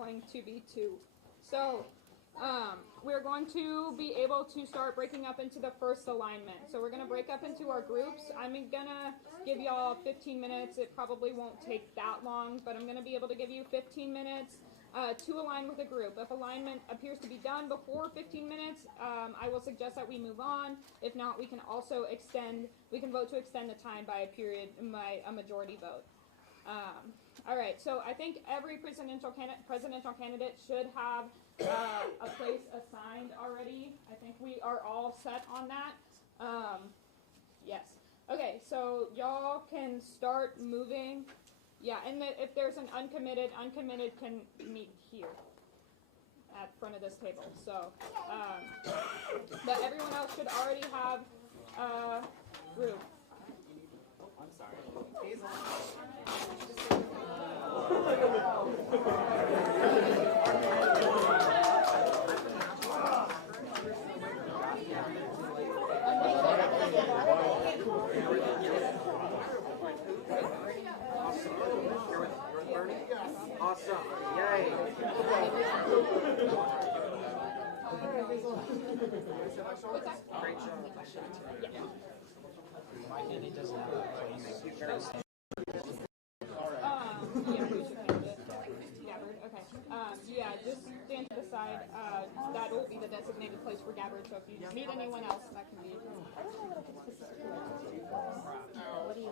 going to be 2. So we're going to be able to start breaking up into the first alignment. So we're going to break up into our groups. I'm going to give y'all 15 minutes. It probably won't take that long, but I'm going to be able to give you 15 minutes to align with a group. If alignment appears to be done before 15 minutes, I will suggest that we move on. If not, we can also vote to extend the time by a majority vote. All right, so I think every presidential candidate should have a place assigned already. I think we are all set on that. Yes. Okay, so y'all can start moving. Yeah, and if there's an uncommitted can meet here at front of this table. So, but everyone else should already have a group. I'm sorry. Awesome. Yay. Great job. My candidate doesn't have a place. Yeah, who's your candidate? Gabbard, okay. Yeah, just stand to the side. That will be the designated place for Gabbard, so if you meet anyone else, that can be. What do you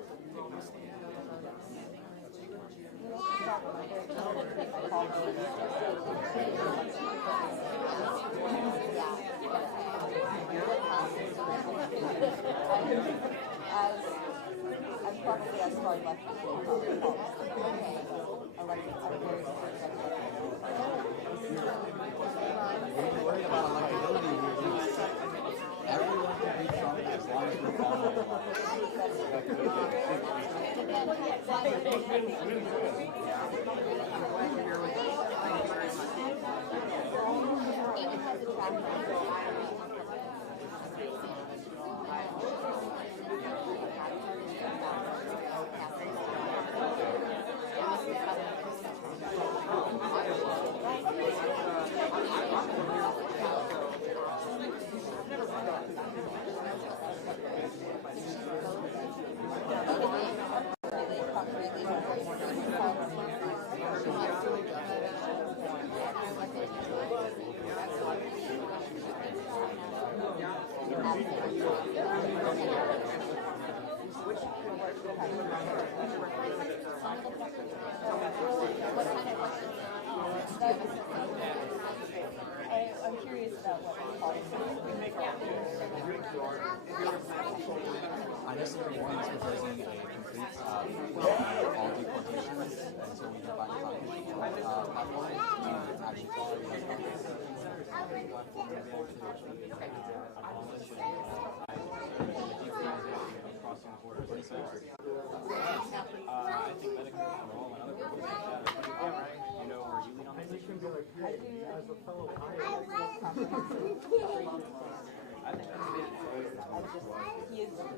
I'm probably as far left as you probably Worry about electability here. Everyone can be Trump as long as we're following the law. I'm curious about what I guess number one is proposing a complete all deportations until we define the platform and actually follow the crossing the border. What do you say? I think medical for all and other purposes. Yeah, right. You know where you lean on this issue? as a fellow I think that's it. he is not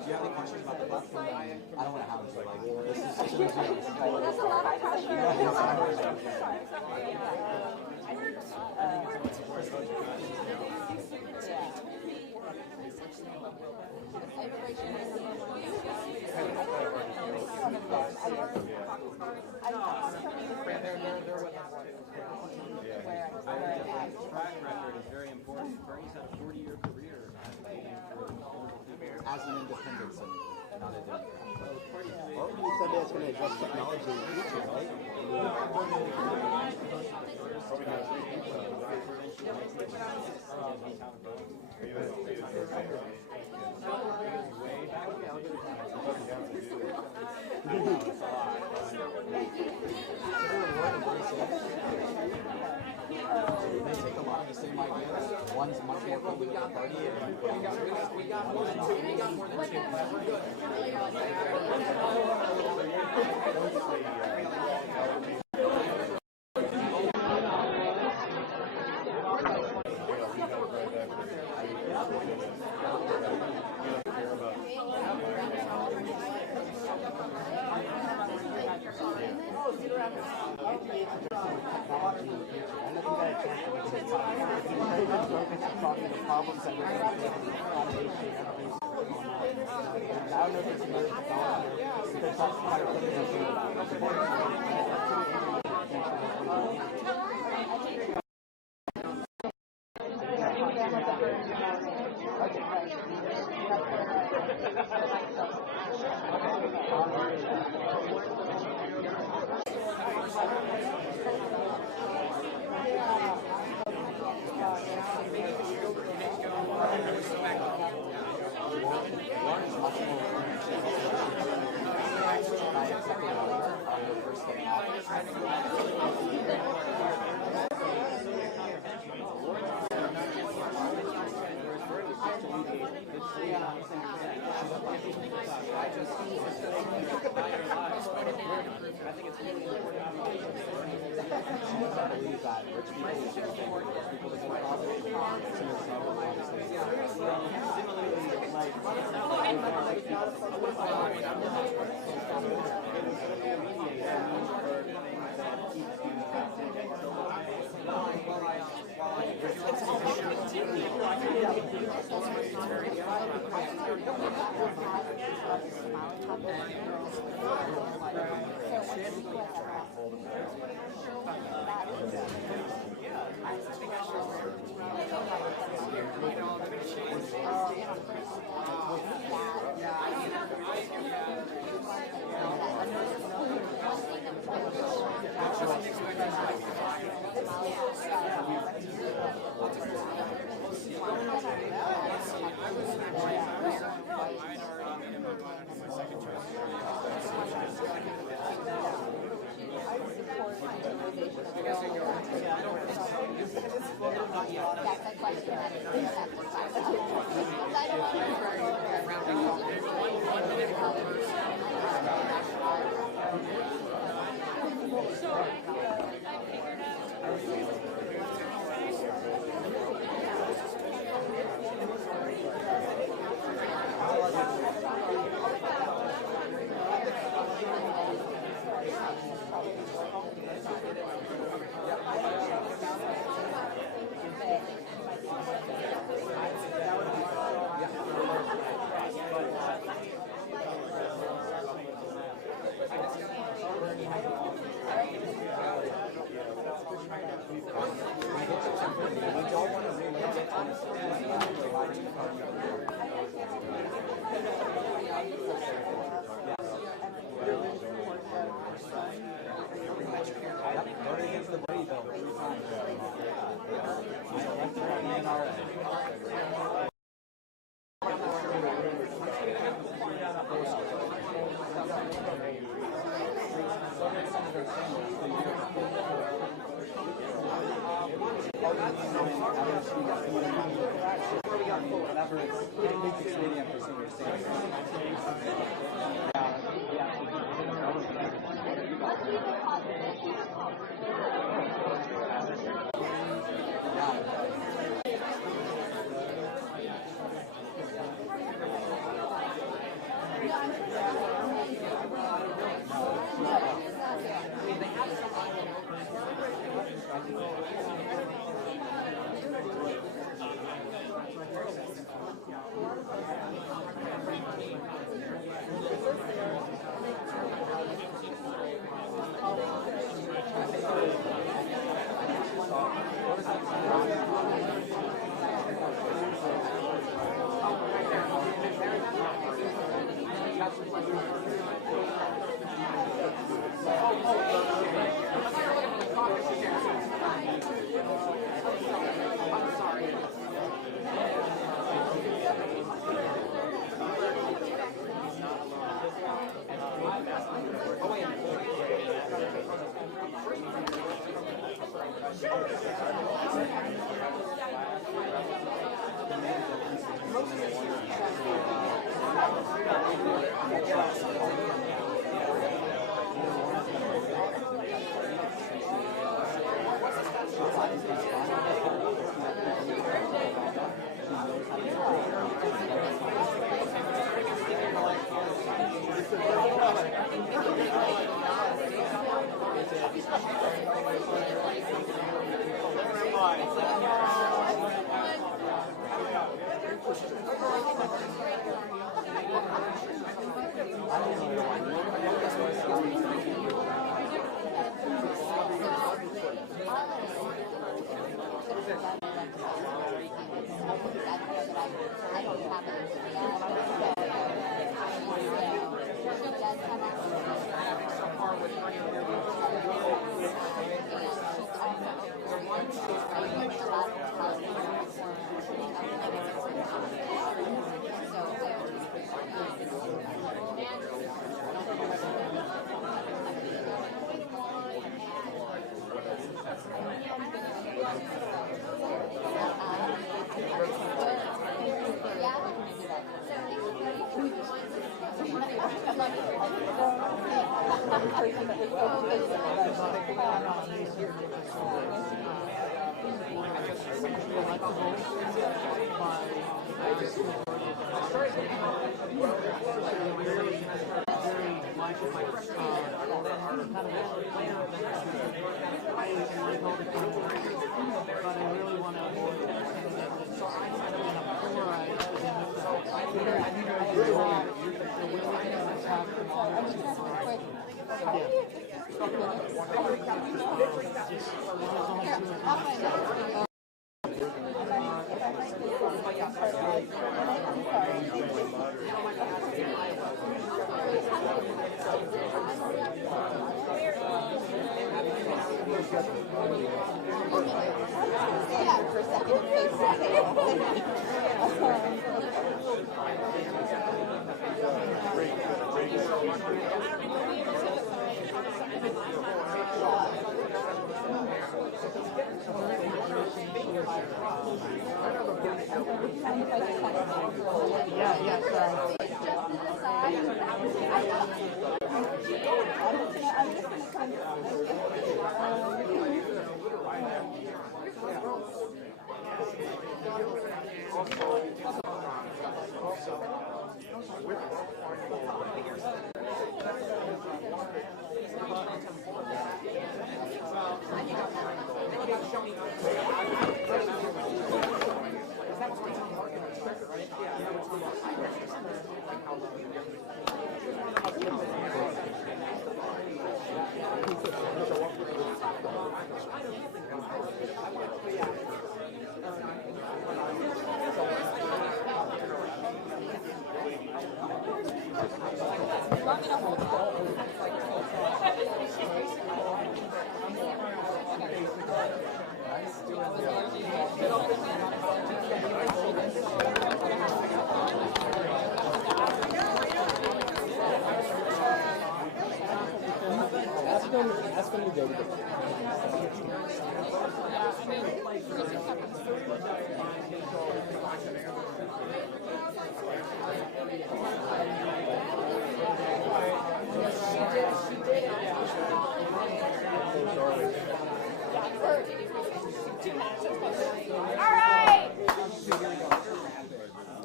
Do you have any questions about the platform? I don't want to have it, like, this is That's a lot of pressure. track record is very important. Bernie's had a 40-year career as an independent senator, not a Democrat. Well, you said that's going to address technology in the future, right? They take a lot of the same ideas, one's much more open to the party. We got more than two. We got more than two. We're good.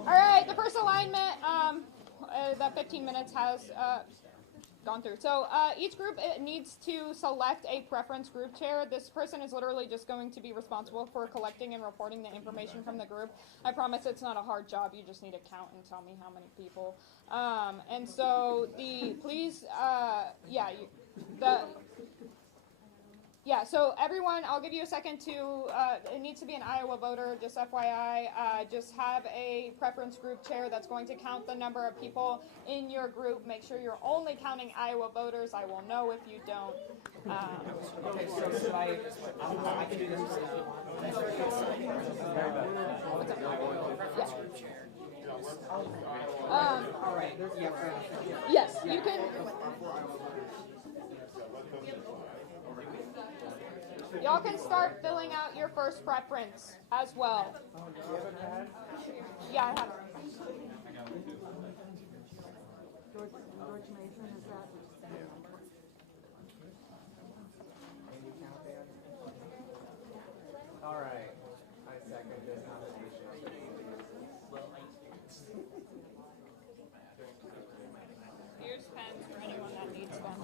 Alright, the first alignment, the 15 minutes has gone through. So each group needs to select a preference group chair. This person is literally just going to be responsible for collecting and reporting the information from the group. I promise it's not a hard job. You just need to count and tell me how many people. And so so everyone, I'll give you a second to, it needs to be an Iowa voter, just FYI, just have a preference group chair that's going to count the number of people in your group. Make sure you're only counting Iowa voters. I will know if you don't. Okay, so should I can do this. All right. Yes, you can. Y'all can start filling out your first preference as well. Yeah, I have it. All right. I second this nomination. Here's pens for anyone that needs them.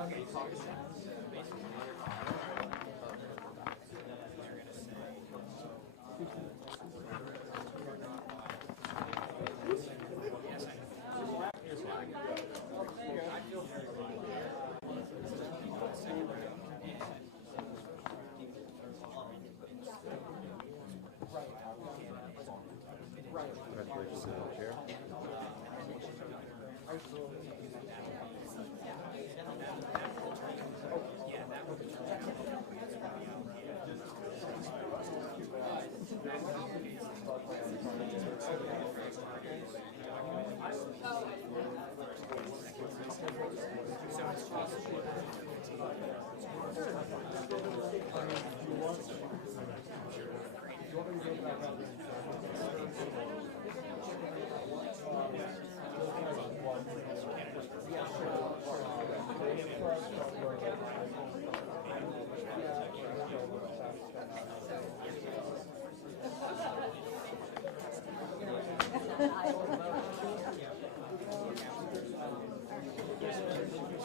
Okay, caucus.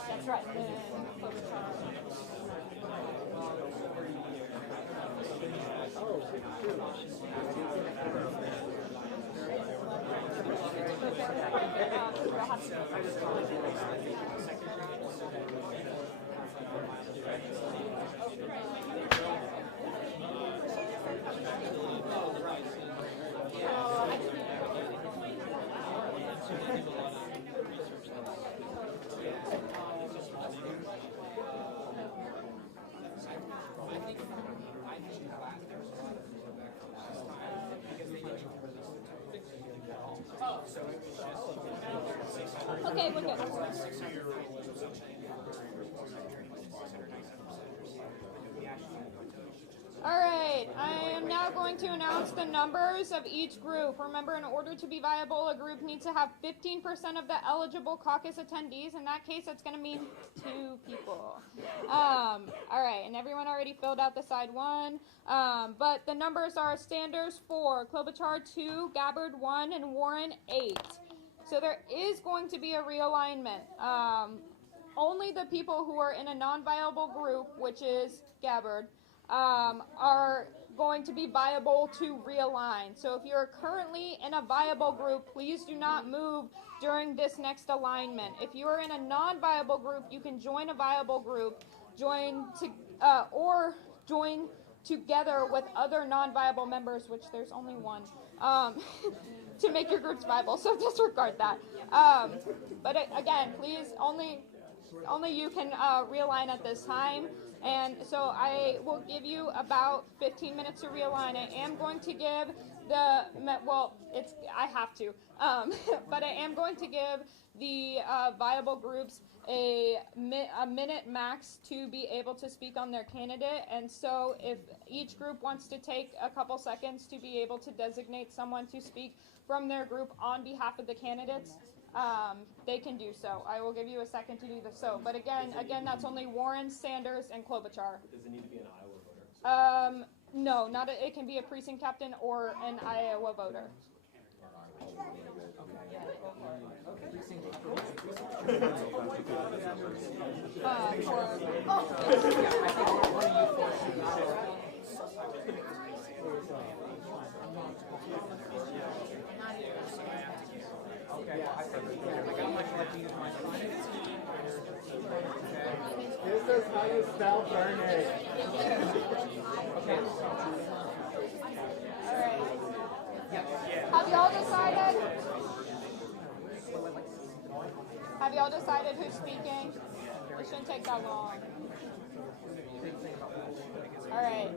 That's right. Okay, we're good. All right, I am now going to announce the numbers of each group. Remember, in order to be viable, a group needs to have 15% of the eligible caucus attendees. In that case, that's going to mean 2 people. All right, and everyone already filled out the side 1. But the numbers are Sanders 4, Klobuchar 2, Gabbard 1, and Warren 8. So there is going to be a realignment. Only the people who are in a non-viable group, which is Gabbard, are going to be viable to realign. So if you're currently in a viable group, please do not move during this next alignment. If you are in a non-viable group, you can join a viable group, or join together with other non-viable members, which there's only one, to make your groups viable. So disregard that. But again, please, only you can realign at this time. And so I will give you about 15 minutes to realign. I am going to give I have to, but I am going to give the viable groups a minute max to be able to speak on their candidate. And so if each group wants to take a couple seconds to be able to designate someone to speak from their group on behalf of the candidates, they can do so. I will give you a second to do this. But again, that's only Warren, Sanders, and Klobuchar. Does it need to be an Iowa voter? No, not it can be a precinct captain or an Iowa voter. This is how you spell Bernard. Okay. All right. Have y'all decided? Have y'all decided who's speaking? It shouldn't take that long. All right.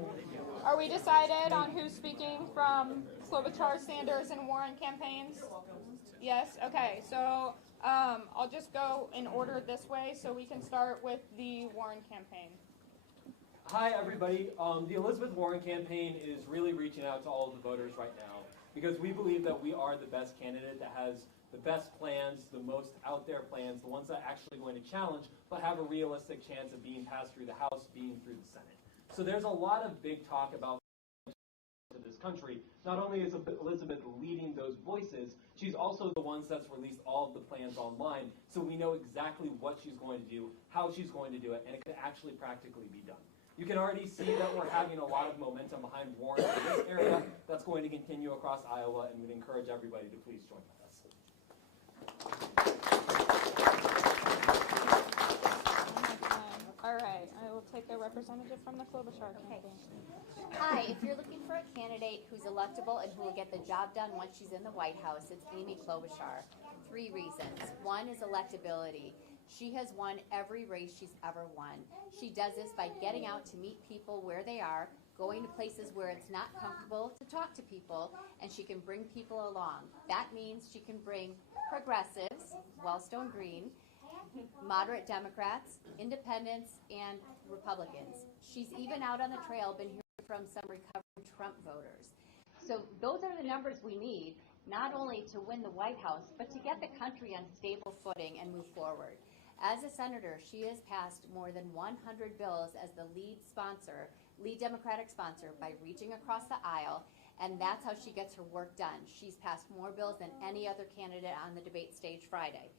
Are we decided on who's speaking from Klobuchar, Sanders, and Warren campaigns? Yes? Okay. So I'll just go in order this way so we can start with the Warren campaign. Hi, everybody. The Elizabeth Warren campaign is really reaching out to all of the voters right now. because we believe that we are the best candidate that has the best plans, the most out there plans, the ones that are actually going to challenge, but have a realistic chance of being passed through the House, being through the Senate. So there's a lot of big talk about this country. Not only is Elizabeth leading those voices, she's also the ones that's released all of the plans online, so we know exactly what she's going to do, how she's going to do it, and it can actually practically be done. You can already see that we're having a lot of momentum behind Warren in this area. That's going to continue across Iowa, and we'd encourage everybody to please join with us. All right, I will take a representative from the Klobuchar campaign. Hi, if you're looking for a candidate who's electable and who will get the job done once she's in the White House, it's Amy Klobuchar. 3 reasons. One is electability. She has won every race she's ever won. She does this by getting out to meet people where they are, going to places where it's not comfortable to talk to people, and she can bring people along. That means she can bring progressives, Wellstone Green, moderate Democrats, independents, and Republicans. She's even out on the trail, been hearing from some recovering Trump voters. So those are the numbers we need, not only to win the White House, but to get the country on stable footing and move forward. As a senator, she has passed more than 100 bills as the lead Democratic sponsor by reaching across the aisle, and that's how she gets her work done. She's passed more bills than any other candidate on the debate stage Friday.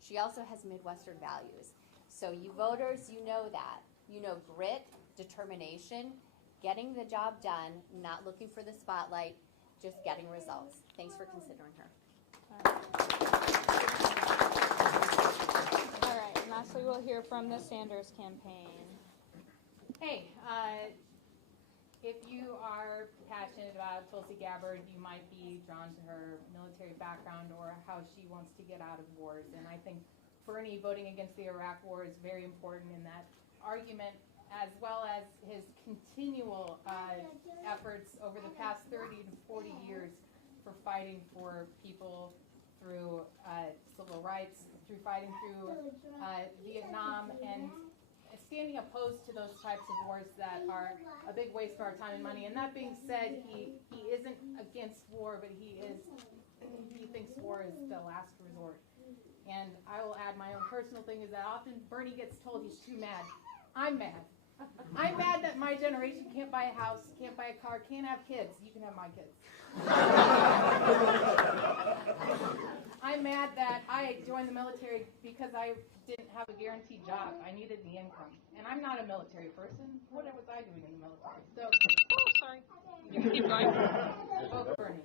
She also has Midwestern values. So you voters, you know that. You know grit, determination, getting the job done, not looking for the spotlight, just getting results. Thanks for considering her. All right, and lastly, we'll hear from the Sanders campaign. Hey, if you are passionate about Tulsi Gabbard, you might be drawn to her military background or how she wants to get out of wars. And I think Bernie voting against the Iraq War is very important in that argument, as well as his continual efforts over the past 30 to 40 years for fighting for people through civil rights, through fighting through Vietnam, and standing opposed to those types of wars that are a big waste of our time and money. And that being said, he isn't against war, but he thinks war is the last resort. And I will add my own personal thing is that often Bernie gets told he's too mad. I'm mad. I'm mad that my generation can't buy a house, can't buy a car, can't have kids. You can have my kids. I'm mad that I joined the military because I didn't have a guaranteed job. I needed the income. And I'm not a military person. What was I doing in the military? So, Sorry. You can keep going. vote Bernie.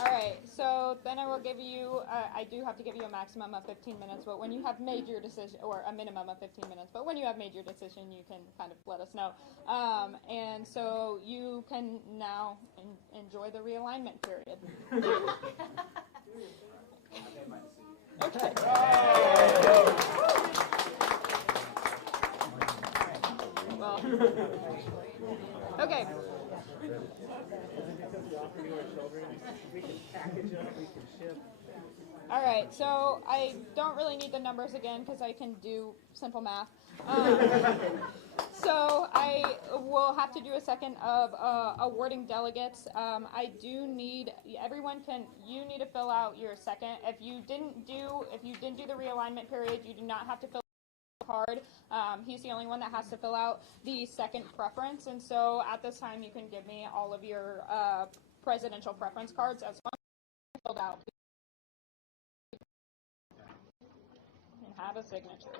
All right, so then I will give you, I do have to give you a maximum of 15 minutes, but when you have made your decision, or a minimum of 15 minutes, but when you have made your decision, you can kind of let us know. And so you can now enjoy the realignment period. Okay. Well, okay. All right, so I don't really need the numbers again because I can do simple math. So I will have to do a second of awarding delegates. I do need you need to fill out your second. If you didn't do the realignment period, you do not have to fill out the card. He's the only one that has to fill out the second preference, and so at this time you can give me all of your presidential preference cards as long as they're filled out and have a signature.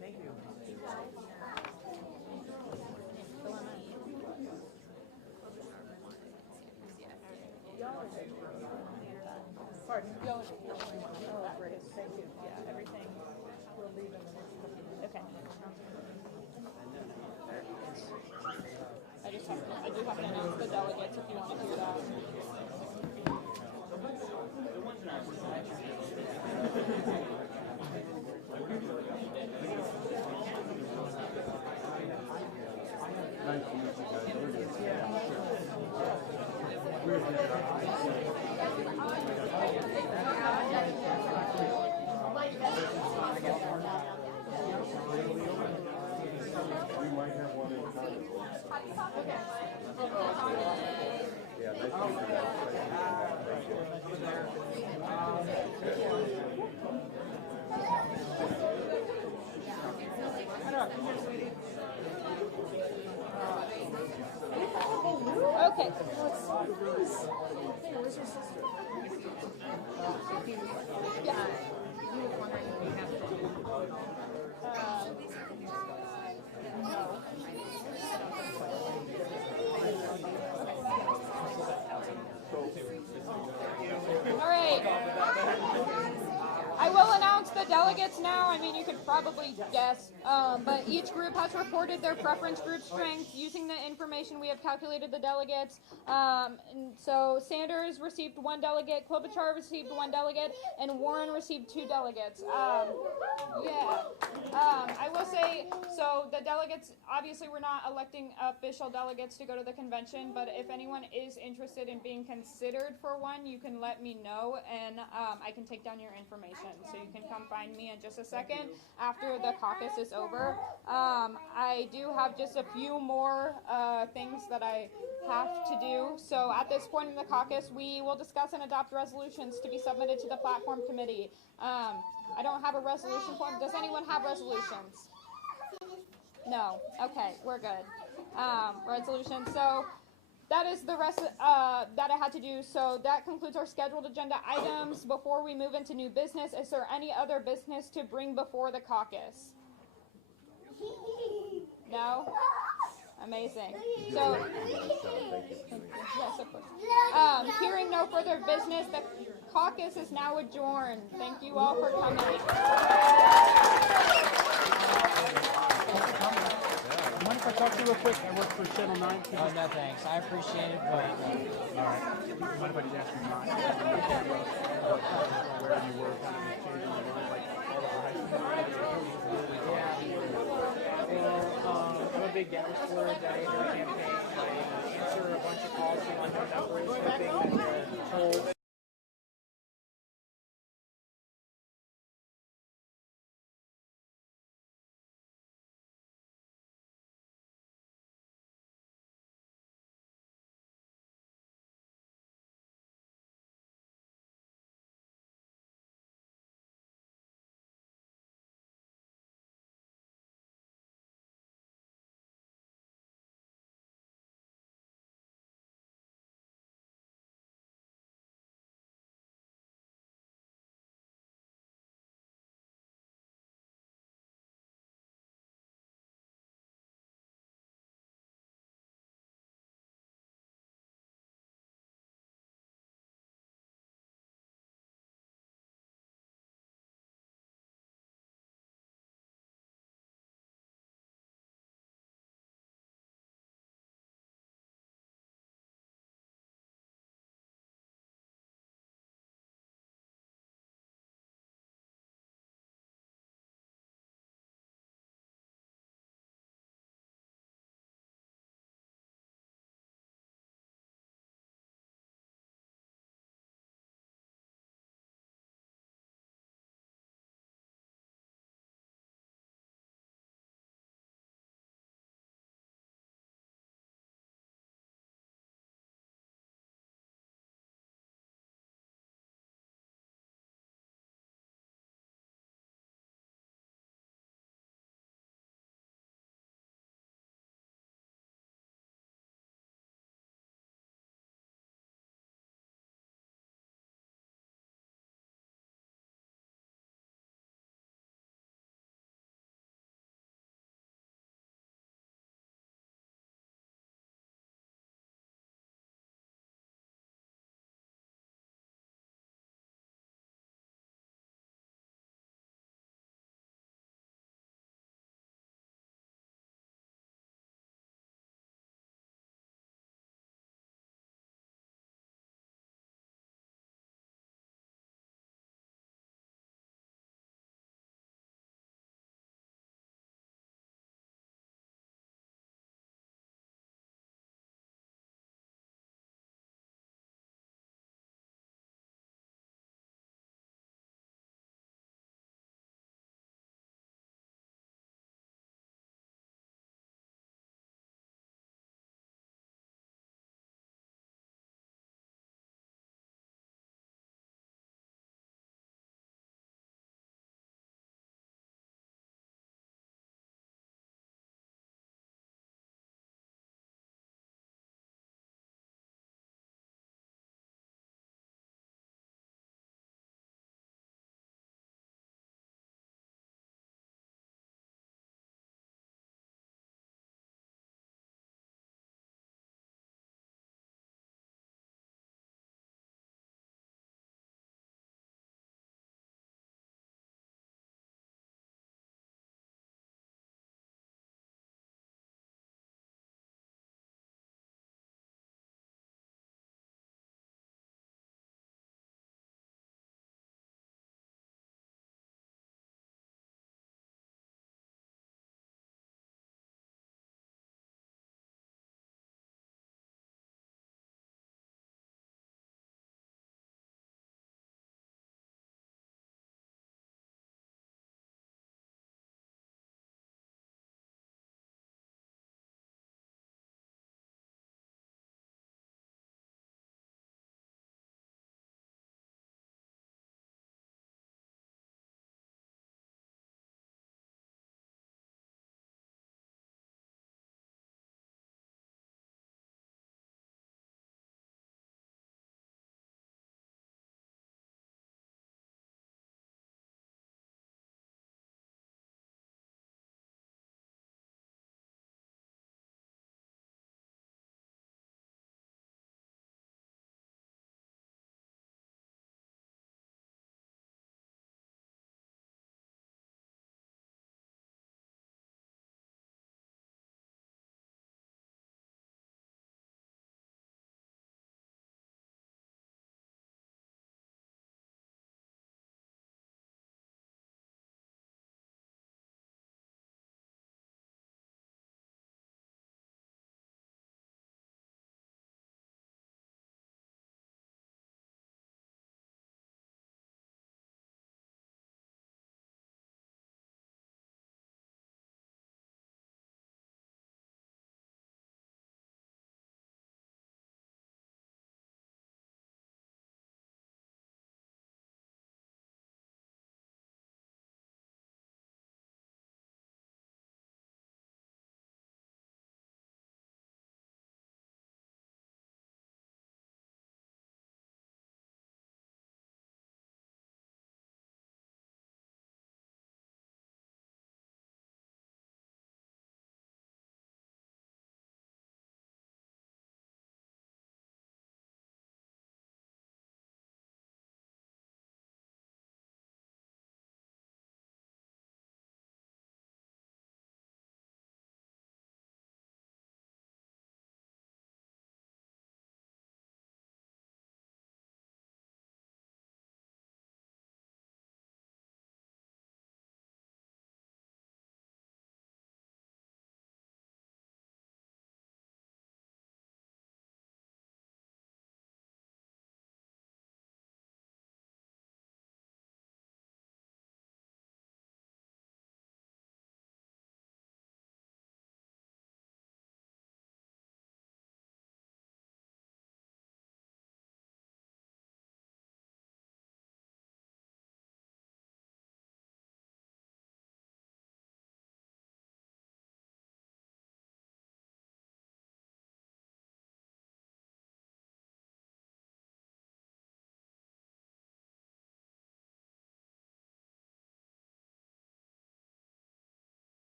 Thank you. Pardon? Oh, great. Thank you. Yeah, everything. We'll leave in the next couple of minutes. Okay. I do have to announce the delegates if you want to hear that. Okay. Yeah. All right. I will announce the delegates now. I mean, you could probably guess, but each group has reported their preference group strength using the information we have calculated the delegates. And so Sanders received 1 delegate, Klobuchar received 1 delegate, and Warren received 2 delegates. I will say, so the delegates, obviously we're not electing official delegates to go to the convention, but if anyone is interested in being considered for one, you can let me know, and I can take down your information. So you can come find me in just a second after the caucus is over. I do have just a few more things that I have to do. So at this point in the caucus, we will discuss and adopt resolutions to be submitted to the platform committee. I don't have a resolution form. Does anyone have resolutions? No. Okay, we're good. Resolution. So that is the rest that I had to do. So that concludes our scheduled agenda items. Before we move into new business, is there any other business to bring before the caucus? No? Amazing. So, yes, of course. Hearing no further business, the caucus is now adjourned. Thank you all for coming. Mind if I talk to you real quick? I work for Channel 9. Oh, no thanks. I appreciate it, but... All right. Mind if I just ask you not where you were kind of changing your mind, like all the high school? I'm a big Dallas Ford. I do a campaign. I answer a bunch of calls from unknown numbers.